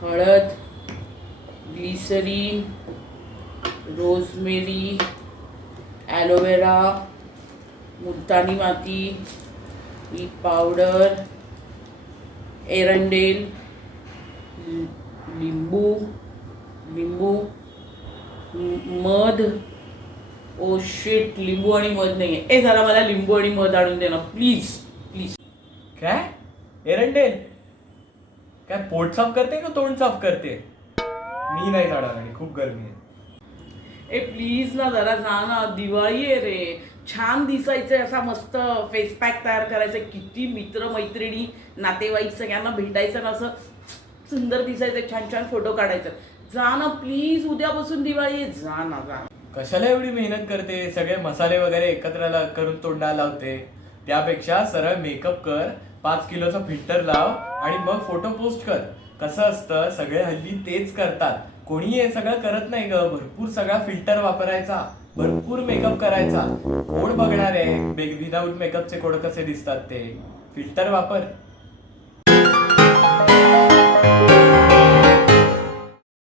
हळद, glycerine, rosemary, aloe vera, मुलतानी माती, मीठ पावडर, एरंडेल, लिंबू लिंबू मध. ओ शिट, लिंबू आणि मध नाहीये. जरा मला लिंबू आणि मध आणून दे ना प्लीज प्लीज. काय एरंडेल? काय पोट साफ करते का तोंड साफ करते? मी नाही जाणार आणि खूप गरमी आहे. प्लीज ना, जरा जा ना, दिवाळी आहे रे. छान दिसायचंय, असा मस्त फेस पॅक तयार करायचा. किती मित्र मैत्रिणी नातेवाईक सगळ्यांना भेटायचं ना, असं सुंदर दिसायचं, छान छान फोटो काढायचं. जा ना प्लीज, उद्यापासून दिवाळी आहे. जा ना जा. कशाला एवढी मेहनत करते? सगळे मसाले वगैरे एकत्र करून तोंडाला लावते. त्यापेक्षा सरळ मेकअप कर, 5 किलोचा फिल्टर लाव आणि मग फोटो पोस्ट कर. कसं असतं, सगळे हल्ली तेच करतात. कोणी हे सगळं करत नाही ग. भरपूर सगळा फिल्टर वापरायचा, भरपूर मेकअप करायचा. कोण बघणार आहे विदाऊट मेकअपचे कोण कसे दिसतात ते? फिल्टर वापर.